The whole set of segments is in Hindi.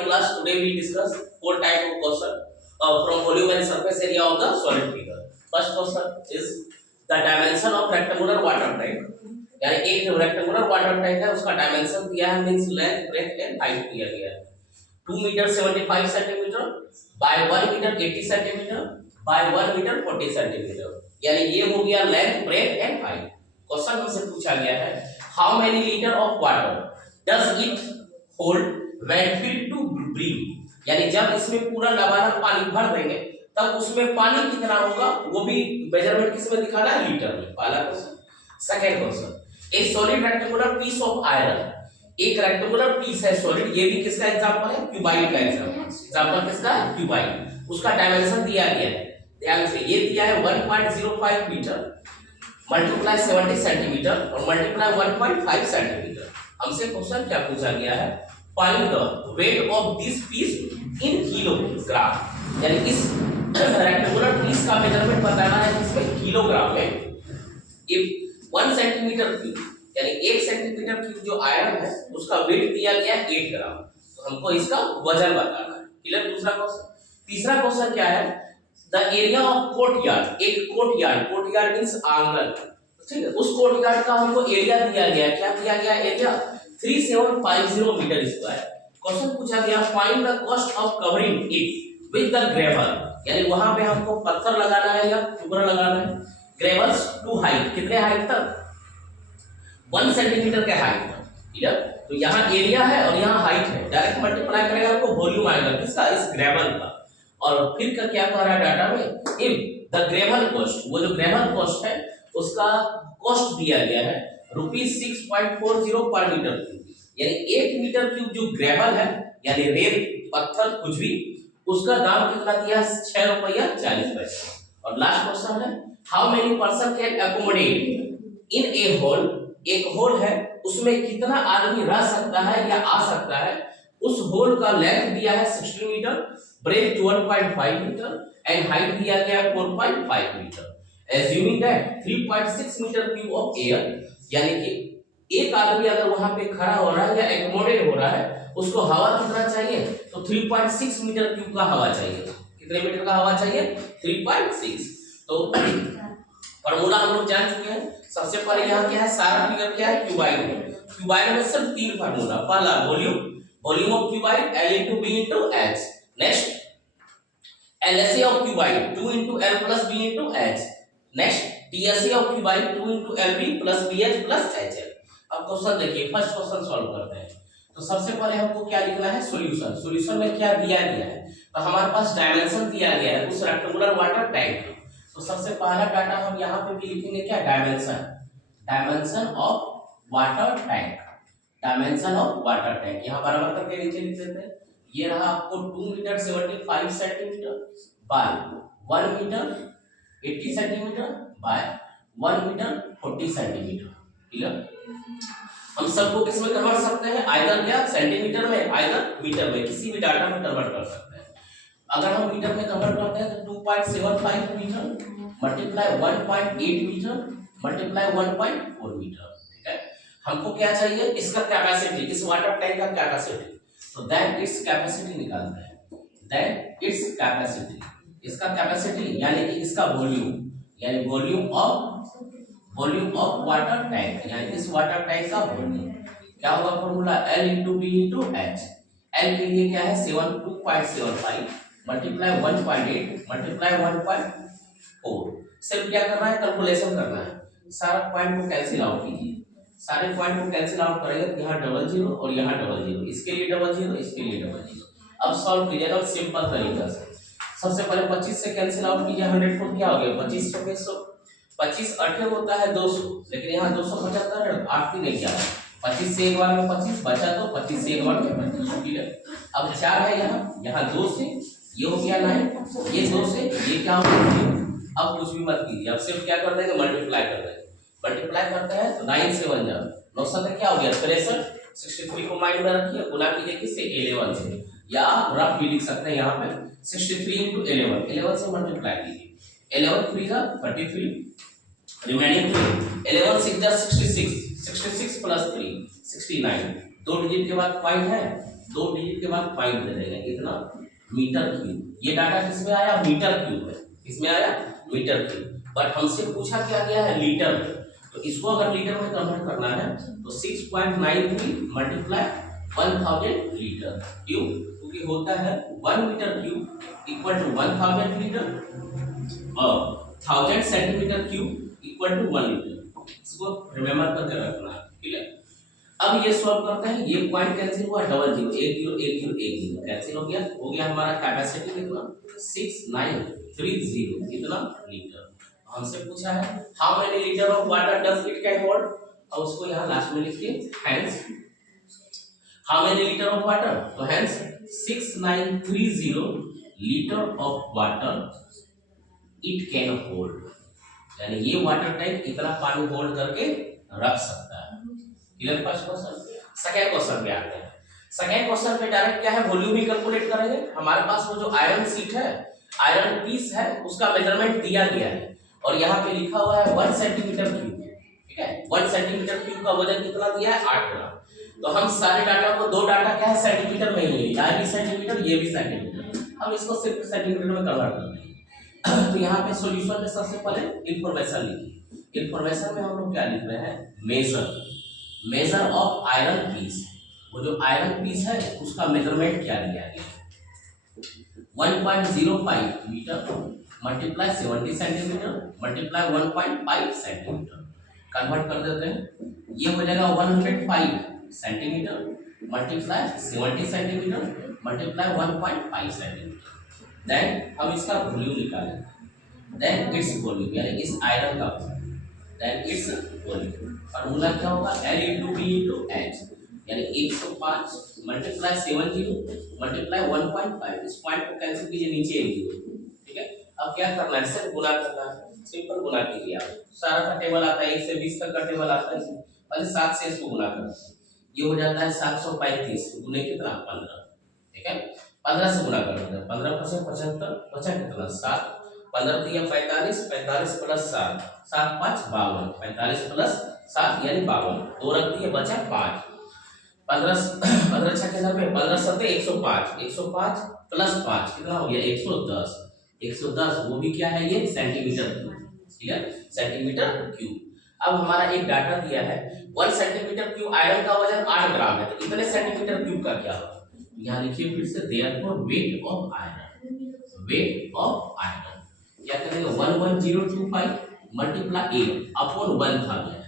morning class, today we discuss four type of question from volume and surface area of the solid figure. First question is the dimension of rectangular water tank. यानी एक जो रेक्टेंगुलर वाटर टैंक है उसका डायमेंशन दिया है, means length, breadth and height दिया गया है 2 metre 75 centimetre by 1 metre 80 centimetre by 1 metre 40 centimetre, यानी ये हो गया length, breadth and height. Question हमसे पूछा गया है how many litre of water does it hold when filled to breath, यानी जब इसमें पूरा लबालब पानी भर देंगे तब उसमें पानी कितना होगा, वो भी मेजरमेंट किसमें दिखाना है, लीटर में। पहला question. Second question, a solid rectangular piece of iron, एक रेक्टेंगुलर पीस है सॉलिड, ये भी किसका एग्जांपल है, क्यूबाइड का एग्जांपल किसका है, क्यूबाइड। उसका डायमेंशन दिया गया है, ध्यान से ये दिया है 1.05 मीटर मल्टीप्लाई 70 सेंटीमीटर और मल्टीप्लाई 1.5 सेंटीमीटर। हमसे क्वेश्चन क्या पूछा गया है, find the weight of this piece in kilogram, यानी इस रेक्टेंगुलर पीस का मेजरमेंट बताना है इसमें किलोग्राम में। इफ 1 सेंटीमीटर क्यूब, यानी 1 सेंटीमीटर क्यूब जो आयरन है उसका वेट दिया गया है 8 ग्राम, तो हमको इसका वजन बताना है। क्लियर। दूसरा क्वेश्चन। तीसरा क्वेश्चन क्या है, द एरिया ऑफ कोर्टयार्ड, एक कोर्टयार्ड मींस आंगन, ठीक है, उस कोर्टयार्ड का हमको एरिया दिया गया, क्या दिया गया एरिया 3750 मीटर स्क्वायर। क्वेश्चन पूछा गया find the cost of covering it with the gravel, यानी वहां पे हमको पत्थर लगाना है या चूना लगाना है, ग्रेवल्स टू हाइट, कितने हाइट तक, 1 सेंटीमीटर के हाइट तक। ठीक है, तो यहाँ एरिया है और यहाँ हाइट है, डायरेक्ट मल्टीप्लाई करेगा आपको वॉल्यूम आएगा किसका, इस ग्रेवल का। और फिर का क्या कह रहा है डाटा में, इफ द ग्रेवल कॉस्ट, वो जो ग्रेवल कॉस्ट है उसका कॉस्ट दिया गया है ₹6.40 पर मीटर क्यूब, यानी 1 मीटर क्यूब जो ग्रेवल है यानी रेत पत्थर कुछ भी, उसका दाम कितना दिया, ₹6.40। और लास्ट क्वेश्चन है how many person can accommodate in a hall, एक होल है उसमें कितना आदमी रह सकता है या आ सकता है। उस होल का लेंथ दिया है 60 metre, breadth 12.5 metre and height दिया गया 4.5 metre. Assuming that 3.6 metre cube of air, यानी कि एक आदमी अगर वहां पे खड़ा हो रहा है या एकोमोडेट हो रहा है, उसको हवा कितना चाहिए, तो 3.6 मीटर क्यूब का हवा चाहिए। कितने मीटर का हवा चाहिए, 3.6। तो फार्मूला हम लोग जान चुके हैं। सबसे पहले यहाँ क्या है, सारा फिगर क्या है, क्यूबाइड में। क्यूबाइड में सिर्फ 3 फार्मूला, पहला volume of cuboid L into B into H, next LSA of cuboid 2 into L plus B into H, next TSA of cuboid 2 into LB plus BH plus HL। अब क्वेश्चन देखिए, फर्स्ट क्वेश्चन सॉल्व करते हैं। तो सबसे पहले हमको क्या लिखना है, सॉल्यूशन में क्या दिया गया है, तो हमारे पास डायमेंशन दिया गया है उस रेक्टेंगुलर वाटर टैंक का। तो सबसे पहला डाटा हम यहाँ पे भी लिखेंगे क्या, डायमेंशन ऑफ वाटर टैंक, यहाँ बराबर करके नीचे लिख देते हैं। ये रहा आपको 2 metre 75 centimetre by 1 metre 80 centimetre by 1 metre 40 centimetre. Clear. हम सबको किस में कन्वर्ट सकते हैं, आइदर क्या सेंटीमीटर में, आइदर मीटर में, किसी भी डाटा में कन्वर्ट कर सकते हैं। अगर हम मीटर में कन्वर्ट करते हैं तो 2.75 metre multiply 1.8 metre multiply 1.4 metre. ठीक है, हमको क्या चाहिए, इसका कैपेसिटी, इस वाटर टैंक का कैपेसिटी, तो दैट इट्स कैपेसिटी निकालते हैं, दैट इट्स कैपेसिटी, इसका कैपेसिटी यानी कि इसका वॉल्यूम, यानी वॉल्यूम ऑफ वाटर टैंक, यानी इस वाटर टैंक का वॉल्यूम क्या होगा, formula L into B into H। L के लिए क्या है 2.75 मल्टीप्लाई 1.8 मल्टीप्लाई 1.4। सिर्फ क्या करना है, कैलकुलेशन करना है, सारा पॉइंट को कैंसिल आउट कीजिए, सारे पॉइंट को कैंसिल आउट करेंगे तो यहाँ डबल जीरो और यहाँ डबल जीरो, इसके लिए डबल जीरो, इसके लिए डबल जीरो। अब सॉल्व कीजिएगा सिंपल तरीका से। सबसे पहले 25 से कैंसिल आउट कीजिए, 100 क्या हो गया, 25 × 100, 25 8 होता है 200, लेकिन यहाँ 275 है, 8 नहीं क्या, 25 से एक बार में 25 बचा तो 25 से एक बार में 25। क्लियर। अब 4 है यहाँ 2 से ये हो गया 9, ये 2 से ये क्या हो गया। अब कुछ भी मत कीजिए, अब सिर्फ क्या कर देंगे, मल्टीप्लाई कर देंगे, मल्टीप्लाई करते हैं तो 9 से 1 जा 9 से क्या हो गया 63, 63 को माइंड में रखिए, गुना कीजिए किससे 11 से, या आप रफ भी लिख सकते हैं यहाँ पे 63 into 11 से मल्टीप्लाई कीजिए, 11 3 जा 33, रिमेनिंग 3, 11 6 जा 66, 66 प्लस 3 69, 2 डिजिट के बाद पॉइंट है 2 डिजिट के बाद 5 दे देंगे, कितना मीटर क्यूब। ये डाटा किसमें आया, मीटर क्यूब में, इसमें आया मीटर क्यूब, बट हमसे पूछा क्या गया है, लीटर में। तो इसको अगर लीटर में कन्वर्ट करना है तो 6.93 मल्टीप्लाई 1000 लीटर क्यूब, क्योंकि होता है 1 metre cube equal to 1000 litre और 1000 centimetre cube equal to 1 litre. इसको रिमेम्बर करके रखना है, ठीक है। अब ये सॉल्व करते हैं, ये पॉइंट कैंसिल हुआ, डबल जीरो, एक जीरो एक जीरो एक जीरो कैंसिल हो गया हमारा कैपेसिटी कितना 6930 कितना लीटर। हमसे पूछा है how many litre of water does it can hold, और उसको यहाँ लास्ट में लिखिए hence how many litre of water, तो hence 6930 litre of water it can hold, यानी ये वाटर टैंक इतना पानी होल्ड करके रख सकता है। Clear first question. Second question पे आते हैं। सेकंड क्वेश्चन पे डायरेक्ट क्या है, वॉल्यूम ही कैलकुलेट करेंगे। हमारे पास वो जो आयरन शीट है, आयरन पीस है, उसका मेजरमेंट दिया गया है और यहाँ पे लिखा हुआ है 1 सेंटीमीटर क्यूब, ठीक है। 1 सेंटीमीटर क्यूब का वजन कितना दिया है, 8 ग्राम। तो हम सारे डाटा को, दो डाटा क्या है सेंटीमीटर में ही लेंगे, ये भी सेंटीमीटर ये भी सेंटीमीटर, हम इसको सिर्फ सेंटीमीटर में कन्वर्ट कर देंगे। तो यहाँ पे सॉल्यूशन में सबसे पहले इंफॉर्मेशन लिखिए। इंफॉर्मेशन में हम लोग क्या लिख रहे हैं, मेजर ऑफ आयरन पीस, वो जो आयरन पीस है उसका मेजरमेंट क्या दिया गया, 1.05 metre multiply 70 centimetre multiply 1.5 centimetre, convert कर देते हैं। ये हो जाएगा 105 centimetre multiply 70 centimetre multiply 1.5 centimetre. Then हम इसका वॉल्यूम निकालेंगे, देन इट्स वॉल्यूम यानी इस आयरन का, देन इट्स वॉल्यूम फार्मूला क्या होगा, L into B into H, यानी 105 मल्टीप्लाई 70 मल्टीप्लाई 1.5, इस पॉइंट को कैंसिल कीजिए, नीचे एक जीरो, ठीक है। अब क्या करना है, सिर्फ गुना करना है, सिंपल गुना कीजिए आप, सारा का टेबल आता है 1 से 20 तक का टेबल आता है, पहले 7 से इसको गुना करते हैं, ये हो जाता है 735 गुने कितना 15, ठीक है। 15 से गुना कर देते हैं, 15 × 75 बचा कितना 7, 15 दिया 45, 45 प्लस 7, 7 5 52, 45 प्लस 7 यानी 52, 2 रख दिए बचा 5, 15 15 6 के 90, 15 7 105, 105 प्लस 5 कितना हो गया 110, 110 वो भी क्या है ये centimetre cube, clear, centimetre cube. अब हमारा एक डाटा दिया है 1 सेंटीमीटर क्यूब आयरन का वजन 8 ग्राम है, तो इतने सेंटीमीटर क्यूब का क्या होगा, यहाँ लिखिए फिर से, therefore weight of iron, weight of iron क्या करेंगे 11025 मल्टीप्लाई 8 अपॉन 1000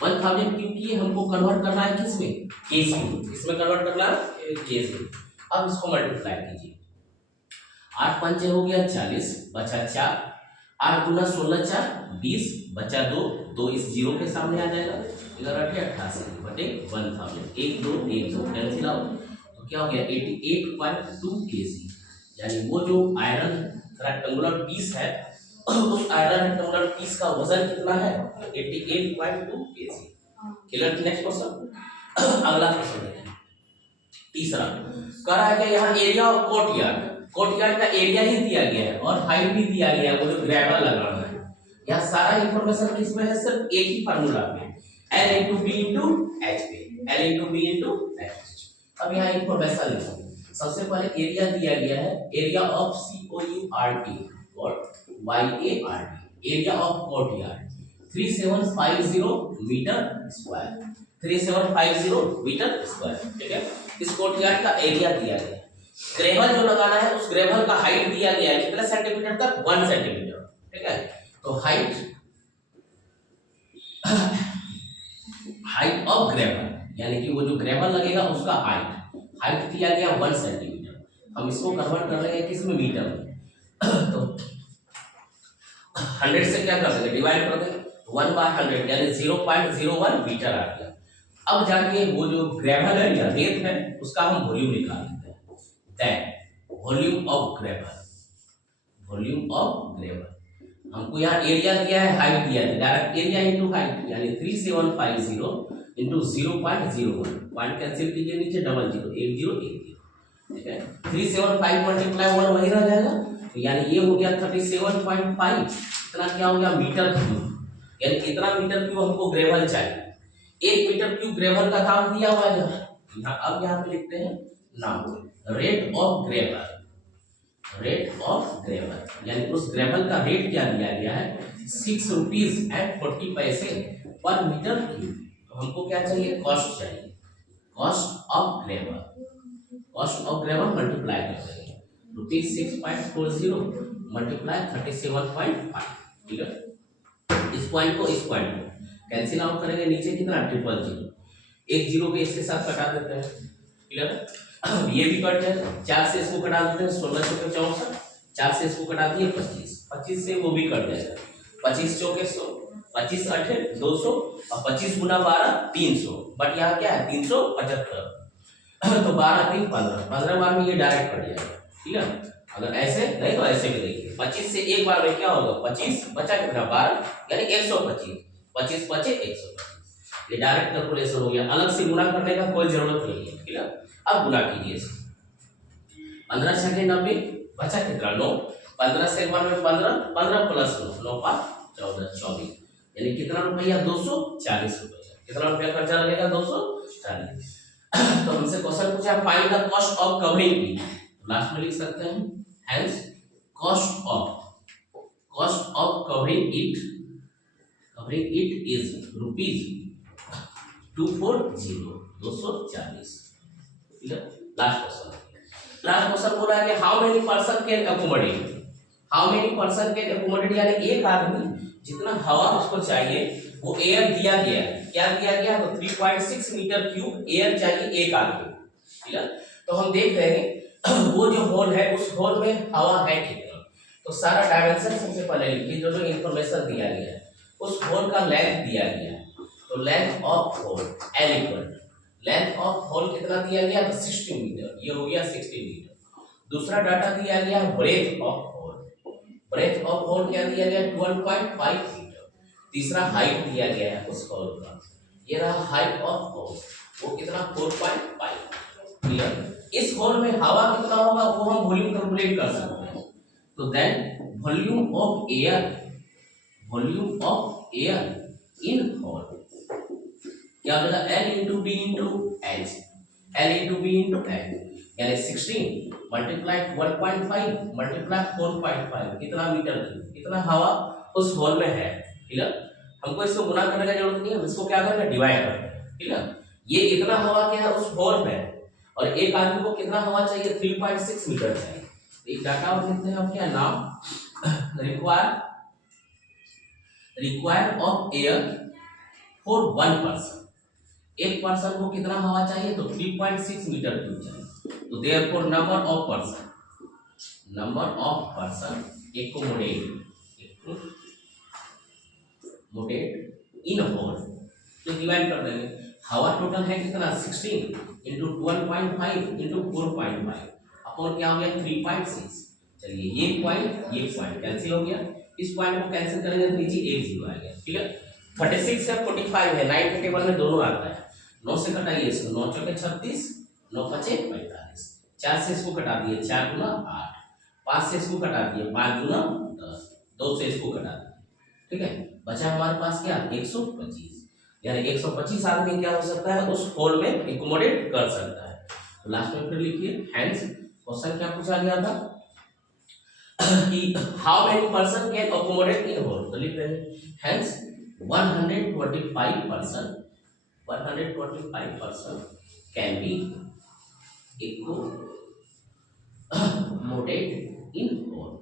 क्योंकि हमको कन्वर्ट करना है किसमें, केजी में, इसमें कन्वर्ट करना है केजी। अब इसको मल्टीप्लाई कीजिए, 8 पंचे हो गया 40 बचा 4, 8 दूना 16 4 20 बचा 2, 2 इस जीरो के सामने आ जाएगा, इधर 88 बटे 1000, 1 2 1 2 कैंसिल आउट, तो क्या हो गया 88.2 केजी, यानी वो जो आयरन रेक्टेंगुलर पीस है उस आयरन रेक्टेंगुलर पीस का वजन कितना है 88.2 केजी। क्लियर। नेक्स्ट क्वेश्चन, अगला क्वेश्चन देखें, तीसरा कह रहा है कि यहाँ एरिया ऑफ कोर्टयार्ड का एरिया ही दिया गया है और हाइट भी दिया गया है, वो जो ग्रेवल लगाना है। यहाँ सारा इंफॉर्मेशन किसमें है, सिर्फ एक ही फार्मूला में, L into B into H पे, L into B into H। अब यहाँ इंफॉर्मेशन लिखो, सबसे पहले एरिया दिया गया है, एरिया ऑफ COURT और YARD, area of courtyard 3750 metre square, 3750 metre square, ठीक है। इस कोर्टयार्ड का एरिया दिया गया है, ग्रेवल जो लगाना है उस ग्रेवल का हाइट दिया गया है कितना सेंटीमीटर तक, 1 सेंटीमीटर, ठीक है। तो हाइट ऑफ ग्रेवल यानी कि वो जो ग्रेवल लगेगा उसका हाइट दिया गया 1 सेंटीमीटर, हम इसको कन्वर्ट कर लेंगे किसमें, मीटर में। तो 100 से क्या कर देंगे, डिवाइड कर देंगे, 1/100 यानी 0.01 मीटर आ गया। अब जाके वो जो ग्रेवल है या रेत है उसका हम वॉल्यूम निकाल लेते हैं, देन वॉल्यूम ऑफ ग्रेवल, हमको यहाँ एरिया दिया है, हाइट दिया है, डायरेक्ट एरिया इनटू हाइट यानी 3750 इनटू 0.01, पॉइंट कैंसिल कीजिए, नीचे डबल जीरो 1010, ठीक है। 375 मल्टीप्लाई 1 वही रह जाएगा, तो यानी ये हो गया 37.5, इतना क्या हो गया मीटर क्यूब, यानी इतना मीटर क्यूब हमको ग्रेवल चाहिए। 1 मीटर क्यूब ग्रेवल का दाम दिया हुआ है यहाँ, अब यहाँ पे लिखते हैं now rate of gravel, rate of gravel यानी उस ग्रेवल का रेट क्या दिया गया है 6 रुपीज एंड 40 पैसे पर मीटर क्यूब। तो हमको क्या चाहिए, कॉस्ट चाहिए, cost of gravel, cost of gravel multiply कर देंगे ₹6.40 मल्टीप्लाई 37.5, ठीक है। इस पॉइंट को कैंसिल आउट करेंगे, नीचे कितना 000, एक जीरो के इसके साथ कटा देते हैं, क्लियर। ये भी कट जाएगा, 4 से इसको कटा देते हैं 16 चौके 64, 4 से इसको कटा दिए 25, 25 से वो भी कट जाएगा, 25 चौके 100, 25 8 200 और 25 गुना 12 300, बट यहाँ क्या है 375, तो 12 3 15, 15 बार में ये डायरेक्ट कट जाएगा, ठीक है। अगर ऐसे नहीं तो ऐसे भी देखिए, 25 से एक बार में क्या होगा 25 बचा कितना 12 यानी 125, 25 बचे 125, ये डायरेक्ट कैलकुलेशन हो गया, अलग से गुना करने का कोई जरूरत नहीं है, ठीक है। अब गुना कीजिए इसे, 15 छके 90 बचा कितना 9, 15 से 1 में 15, 15 प्लस 9, 9 5 14 24 यानी कितना रुपया 240 रुपया, कितना रुपया खर्चा लगेगा 240। तो हमसे क्वेश्चन पूछा find the cost of covering it, last में लिख सकते हैं hence cost of covering it is ₹240, ठीक है। लास्ट क्वेश्चन बोला है कि how many person can accommodate, यानी एक आदमी जितना हवा उसको चाहिए वो एयर दिया गया है, क्या दिया गया तो 3.6 मीटर क्यूब एयर चाहिए एक आदमी, ठीक है। तो हम देख रहे हैं वो जो होल है उस होल में हवा है कितना, तो सारा डायमेंशन सबसे पहले लिखिए, जो इंफॉर्मेशन दिया गया है उस होल का लेंथ दिया गया है, तो length of hall L equal length of hall कितना दिया गया तो 60 मीटर, ये हो गया 60 मीटर। दूसरा डाटा दिया गया ब्रेथ ऑफ होल क्या दिया गया 12.5 मीटर। तीसरा हाइट दिया गया है उस होल का, ये रहा हाइट ऑफ होल, वो कितना 4.5, क्लियर। इस होल में हवा कितना होगा वो हम वॉल्यूम कैलकुलेट कर सकते हैं, तो then volume of air in hall क्या हो जाएगा L into B into H, L into B into H यानी 16 मल्टीप्लाई 1.5 मल्टीप्लाई 4.5 कितना मीटर क्यूब, कितना हवा उस होल में है, ठीक है। हमको इसको गुना करने की जरूरत नहीं है, इसको क्या करेंगे डिवाइड करेंगे, ठीक है। ये इतना हवा क्या है उस होल में, और एक आदमी को कितना हवा चाहिए 3.6 मीटर चाहिए। एक डाटा और लिखते हैं हम, क्या नाम required of air for 1 person, एक पर्सन को कितना हवा चाहिए तो 3.6 मीटर क्यूब चाहिए, तो therefore number of person accommodate in whole, तो डिवाइड कर देंगे, हवा टोटल है कितना 16 इंटू 12.5 इंटू 4.5 अपॉन क्या हो गया 3.6। चलिए ये पॉइंट कैंसिल हो गया, इस पॉइंट को कैंसिल करेंगे तो नीचे एक जीरो आ गया, ठीक है। 36 है 45 है, 9 के टेबल में दोनों आता है, 9 से कटाइए इसको, 9 चौके 36, 9 पचे 45, 4 से इसको कटा दिए 4 गुना 8, 5 से इसको कटा दिए 5 गुना 10, 2 से इसको कटा दिए, ठीक है। बचा हमारे पास क्या 125, यानी 125 आदमी क्या हो सकता है उस होल में एकोमोडेट कर सकता है। तो लास्ट में फिर लिखिए हेंस क्वेश्चन क्या पूछा गया था कि how many person can accommodate in whole, तो लिख रहे हैं hence 125 person can be accommodate in hall,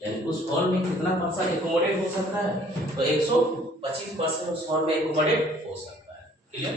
यानी उस हॉल में कितना पर्सन एकोमोडेट हो सकता है तो 125 पर्सन उस हॉल में एकोमोडेट हो सकता है, क्लियर।